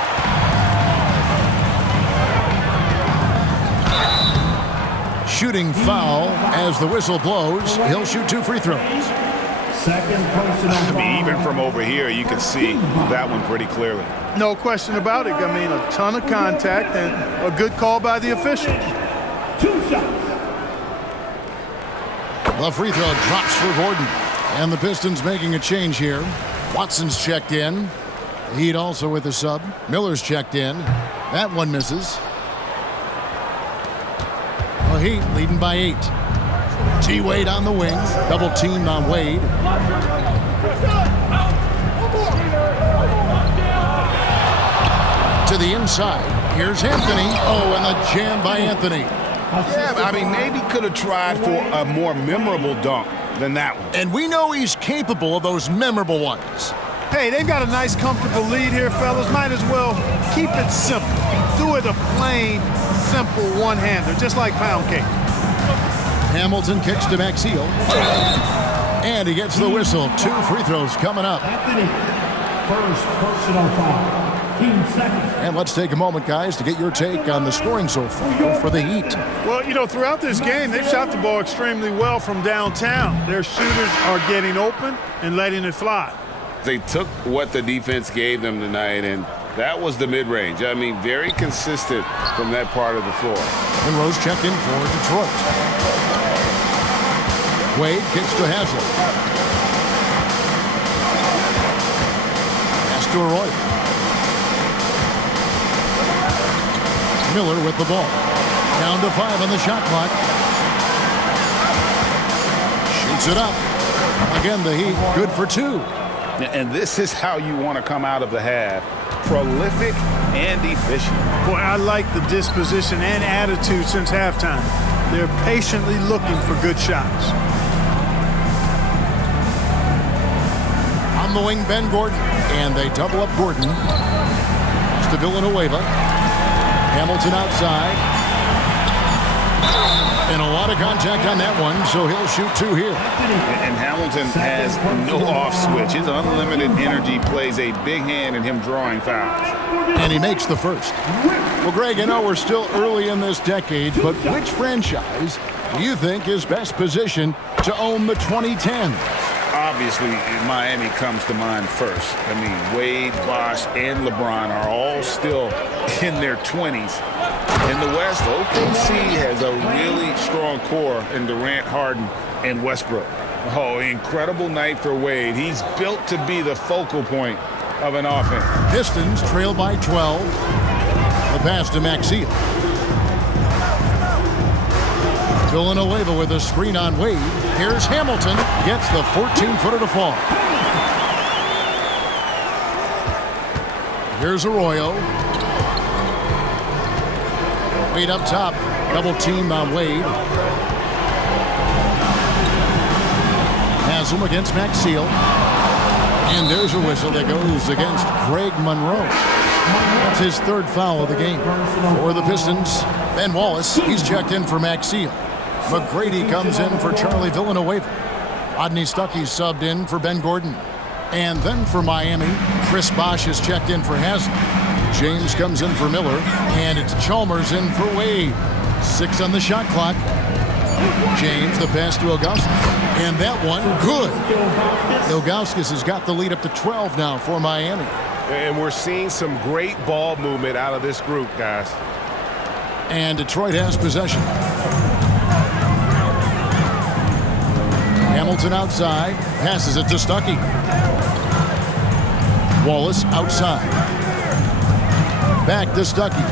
Shooting foul as the whistle blows. He'll shoot 2 free throws. Second personal I mean, foul. even from over here, you can see that one pretty clearly. No question about it. I mean, a ton of contact and a good call by the officials. 2 shots. The free throw drops for Gordon. And the Pistons making a change here. Watson's checked in. Heat also with a sub. Miller's checked in. That one misses. The Heat leading by 8. T. Wade on the wing. Double teamed on Wade. To the inside. Here's Anthony. Oh, and the jam by Anthony. Yeah, I mean, maybe could have tried for a more memorable dunk than that one. And we know he's capable of those memorable ones. Hey, they've got a nice, comfortable lead here, fellas. Might as well keep it simple. Do it a plain, simple one-hander, just like pound cake. Hamilton kicks to MACAU. And he gets the whistle. 2 free throws coming up. Anthony, first personal foul. Team second. And let's take a moment, guys, to get your take on the scoring so far for the Heat. Well, you know, throughout this game, they've shot the ball extremely well from downtown. Their shooters are getting open and letting it fly. They took what the defense gave them tonight, and that was the mid-range. I mean, very consistent from that part of the floor. And Rose checked in for Detroit. Wade kicks to Haslam. Pass to Arroyo. Miller with the ball. Down to 5 on the shot clock. Shoots it up. Again, the Heat good for 2. And this is how you want to come out of the half. Prolific and efficient. Boy, I like the disposition and attitude since halftime. They're patiently looking for good shots. On the wing, Ben Gordon. And they double up Gordon. Pass to Villanueva. Hamilton outside. And a lot of contact on that one, so he'll shoot 2 here. And Hamilton has no off switch. His unlimited energy plays a big hand in him drawing fouls. And he makes the first. Well, Greg, I know we're still early in this decade, but which franchise do you think is best positioned to own the 2010s? Obviously, Miami comes to mind first. I mean, Wade, Bosh, and LeBron are all still in their 20s. In the West, OKC has a really strong core in Durant, Harden, and Westbrook. Oh, incredible night for Wade. He's built to be the focal point of an offense. Pistons trail by 12. The pass to MACAU. Villanueva with a screen on Wade. Here's Hamilton. Gets the 14-footer to fall. Here's Arroyo. Wade up top. Double team on Wade. Haslam against MACAU. And there's a whistle that goes against Greg Monroe. That's his 3rd foul of the game. For the Pistons, Ben Wallace, he's checked in for MACAU. McGrady comes in for Charlie Villanueva. Rodney Stuckey's subbed in for Ben Gordon. And then for Miami, Chris Bosh is checked in for Haslam. James comes in for Miller. And it's Chalmers in for Wade. 6 on the shot clock. James, the pass to Ilgauskas. And that one, good. Ilgauskas has got the lead up to 12 now for Miami. And we're seeing some great ball movement out of this group, guys. And Detroit has possession. Hamilton outside, passes it to Stuckey. Wallace outside. Back to Stuckey.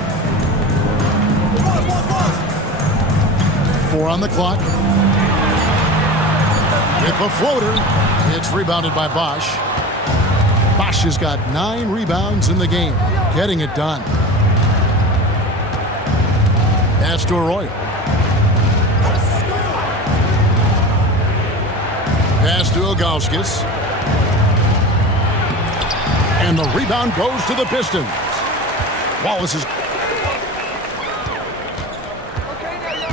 4 on the clock. With the floater, it's rebounded by Bosch. Bosch has got 9 rebounds in the game, getting it done. Pass to Arroyo. Pass to Ilgauskas. And the rebound goes to the Pistons. Wallace is...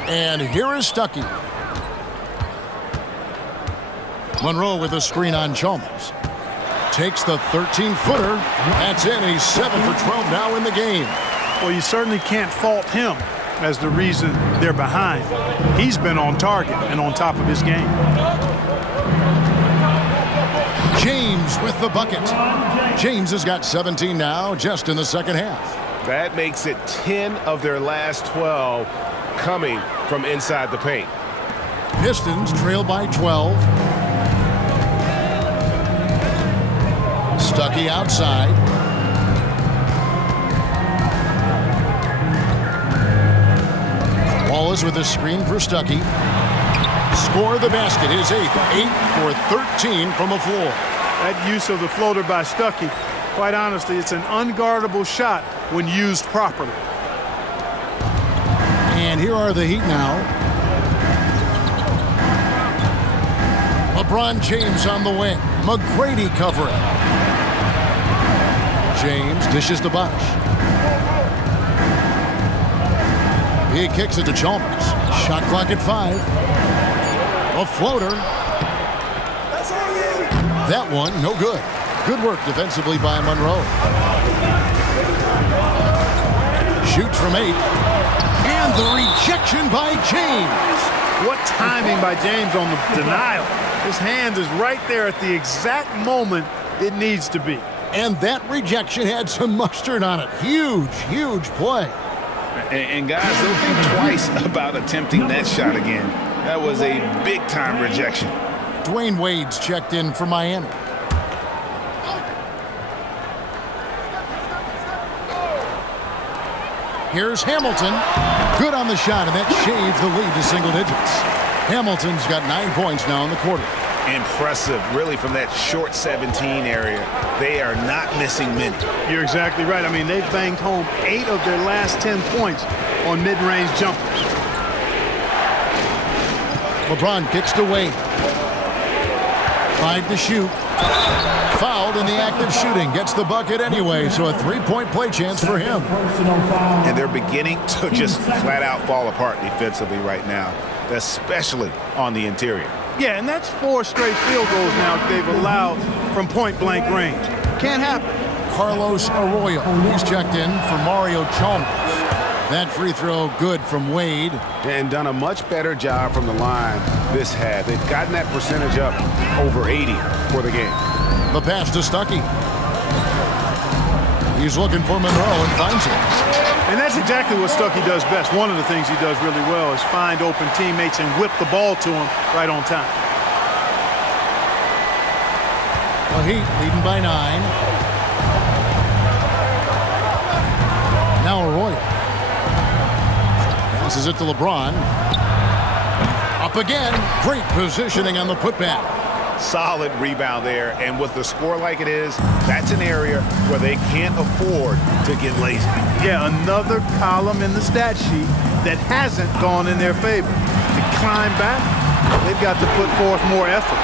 And here is Stuckey. Monroe with a screen on Chalmers. Takes the 13-footer. That's in. He's 7 for 12 now in the game. Well, you certainly can't fault him as the reason they're behind. He's been on target and on top of his game. James with the bucket. James has got 17 now, just in the second half. That makes it 10 of their last 12 coming from inside the paint. Pistons trail by 12. Stuckey outside. Wallace with a screen for Stuckey. Score the basket, his 8th. 8 for 13 from the floor. That use of the floater by Stuckey, quite honestly, it's an unguardable shot when used properly. And here are the Heat now. LeBron James on the wing. McGrady covering. James dishes to Bosch. He kicks it to Chalmers. Shot clock at 5. A floater. That one, no good. Good work defensively by Monroe. Shoots from 8. And the rejection by James. What timing by James on the denial. His hand is right there at the exact moment it needs to be. And that rejection had some mustard on it. Huge, huge play. And guys, don't think twice about attempting that shot again. That was a big-time rejection. Dwayne Wade's checked in for Miami. Here's Hamilton. Good on the shot, and that shaves the lead to single digits. Hamilton's got 9 points now in the quarter. Impressive, really, from that short 17 area. They are not missing many. You're exactly right. I mean, they've banged home 8 of their last 10 points on mid-range jumpers. LeBron kicks to Wade. 5 to shoot. Fouled in the act of shooting. Gets the bucket anyway, so a 3-point play chance for him. And they're beginning to just flat-out fall apart defensively right now, especially on the interior. Yeah, and that's 4 straight field goals now they've allowed from point-blank range. Can't happen. Carlos Arroyo. He's checked in for Mario Chalmers. That free throw good from Wade. And done a much better job from the line this half. They've gotten that percentage up over 80 for the game. The pass to Stuckey. He's looking for Monroe and finds him. And that's exactly what Stuckey does best. One of the things he does really well is find open teammates and whip the ball to them right on time. The Heat leading by 9. Now Arroyo. Passes it to LeBron. Up again. Great positioning on the putback. Solid rebound there, and with the score like it is, that's an area where they can't afford to get lazy. Yeah, another column in the stat sheet that hasn't gone in their favor. To climb back, they've got to put forth more effort.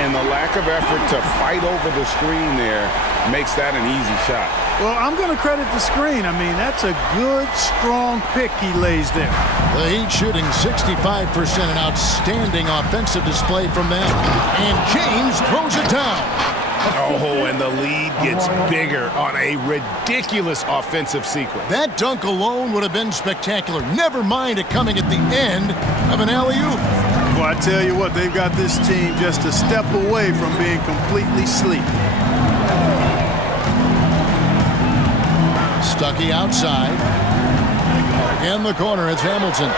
And the lack of effort to fight over the screen there makes that an easy shot. Well, I'm going to credit the screen. I mean, that's a good, strong pick he lays there. The Heat shooting 65%, an outstanding offensive display from them. And James throws it down. Oh, and the lead gets bigger on a ridiculous offensive sequence. That dunk alone would have been spectacular. Never mind it coming at the end of an alley-oop. Well, I tell you what, they've got this team just a step away from being completely asleep. Stuckey outside. In the corner, it's Hamilton.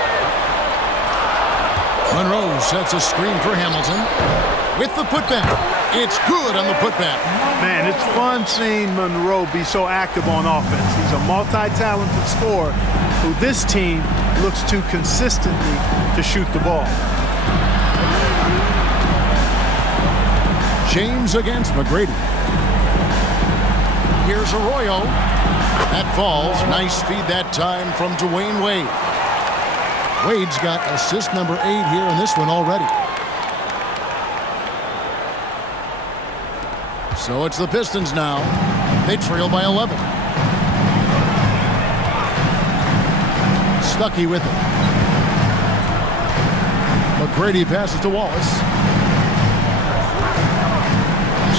Monroe sets a screen for Hamilton. With the putback. It's good on the putback. Man, it's fun seeing Monroe be so active on offense. He's a multi-talented scorer who this team looks to consistently to shoot the ball. James against McGrady. Here's Arroyo. That falls. Nice feed that time from Dwayne Wade. Wade's got assist number 8 here in this one already. So it's the Pistons now. They trail by 11. Stuckey with it. McGrady passes to Wallace.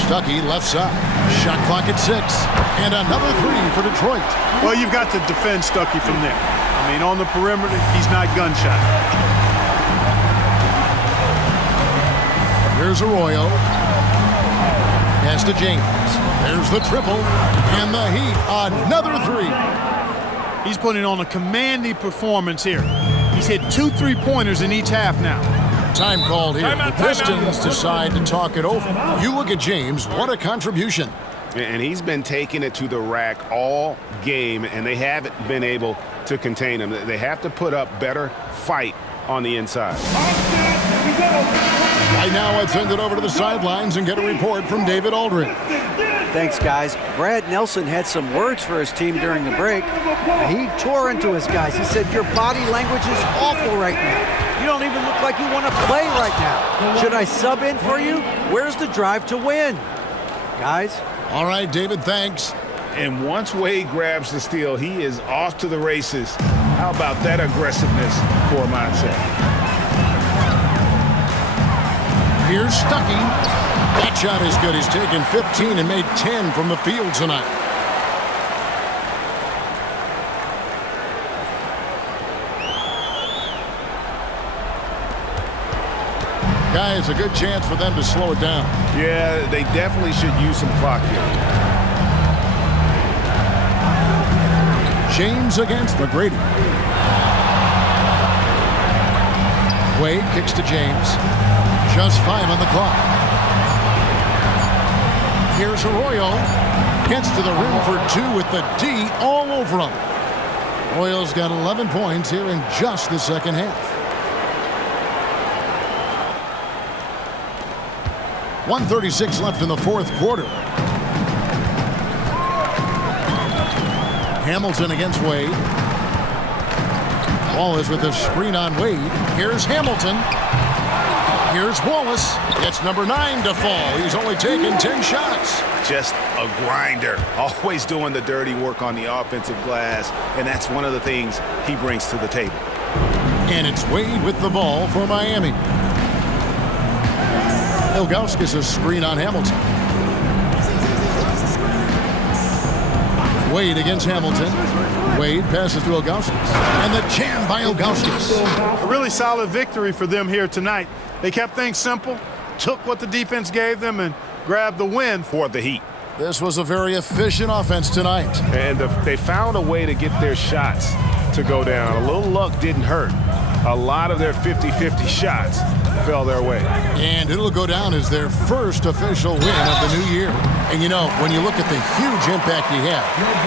Stuckey left side. Shot clock at 6. And another 3 for Detroit. Well, you've got to defend Stuckey from there. I mean, on the perimeter, he's not gun-shy. Here's Arroyo. Pass to James. There's the triple. And the Heat, another 3. He's putting on a commanding performance here. He's hit 2 3-pointers in each half now. Time called here. The Pistons decide to talk it over. You look at James, what a contribution. And he's been taking it to the rack all game, and they haven't been able to contain him. They have to put up better fight on the inside. Right now, let's send it over to the sidelines and get a report from David Aldridge. Thanks, guys. Brad Nelson had some words for his team during the break. He tore into his guys. He said, your body language is awful right now. You don't even look like you want to play right now. Should I sub in for you? Where's the drive to win? Guys? All right, David, thanks. And once Wade grabs the steal, he is off to the races. How about that aggressiveness, core mindset? Here's Stuckey. That shot is good. He's taken 15 and made 10 from the field tonight. Guys, a good chance for them to slow it down. Yeah, they definitely should use some clock here. James against McGrady. Wade kicks to James. Just 5 on the clock. Here's Arroyo. Gets to the rim for 2 with the D all over him. Arroyo's got 11 points here in just the second half. 1:36 left in the fourth quarter. Hamilton against Wade. Wallace with a screen on Wade. Here's Hamilton. Here's Wallace. It's number 9 to fall. He's only taken 10 shots. Just a grinder. Always doing the dirty work on the offensive glass, and that's one of the things he brings to the table. And it's Wade with the ball for Miami. Ilgauskas a screen on Hamilton. Wade against Hamilton. Wade passes to Ilgauskas. And the jam by Ilgauskas. A really solid victory for them here tonight. They kept things simple, took what the defense gave them, and grabbed the win For the Heat. This was a very efficient offense tonight. And they found a way to get their shots to go down. A little luck didn't hurt. A lot of their 50-50 shots fell their way. And it'll go down as their first official win of the new year. And you know, when you look at the huge impact he had,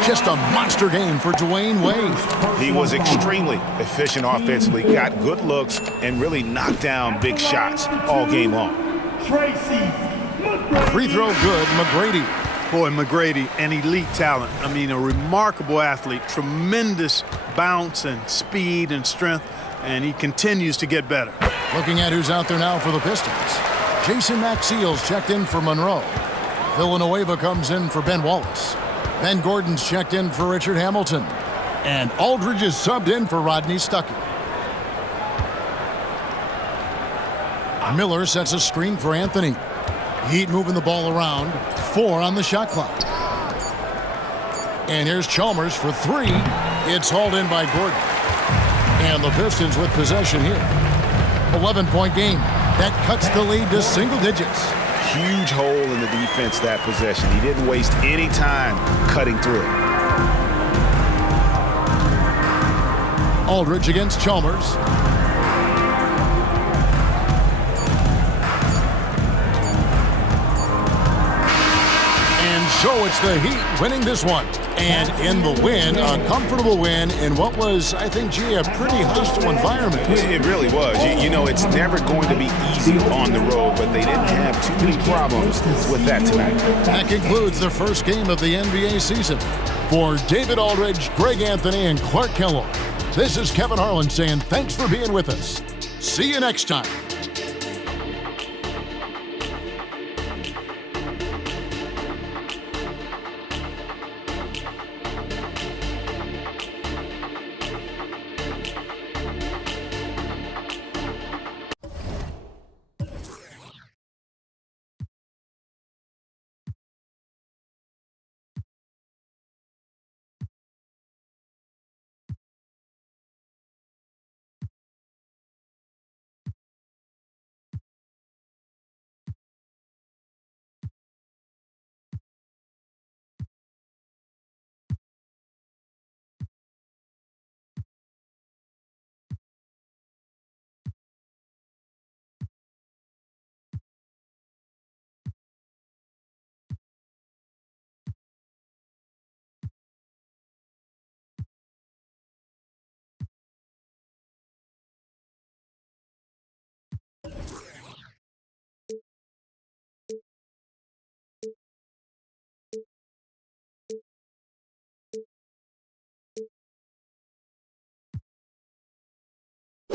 just a monster game for Dwayne Wade. He was extremely efficient offensively, got good looks, and really knocked down big shots all game long. Free throw good, McGrady. Boy, McGrady, an elite talent. I mean, a remarkable athlete, tremendous bounce and speed and strength, and he continues to get better. Looking at who's out there now for the Pistons. Jason Maxiell's checked in for Monroe. Villanueva comes in for Ben Wallace. Ben Gordon's checked in for Richard Hamilton. And Aldridge is subbed in for Rodney Stuckey. Miller sets a screen for Anthony. Heat moving the ball around. 4 on the shot clock. And here's Chalmers for 3. It's hauled in by Gordon. And the Pistons with possession here. 11-point game. That cuts the lead to single digits. Huge hole in the defense that possession. He didn't waste any time cutting through it. Aldridge against Chalmers. So it's the Heat winning this one. And in the win, a comfortable win in what was, I think, gee, a pretty hostile environment. It really was. You know, it's never going to be easy on the road, but they didn't have too many problems with that tonight. That concludes the first game of the NBA season. For David Aldridge, Greg Anthony, and Clark Kellogg, this is Kevin Harlan saying thanks for being with us. See you next time.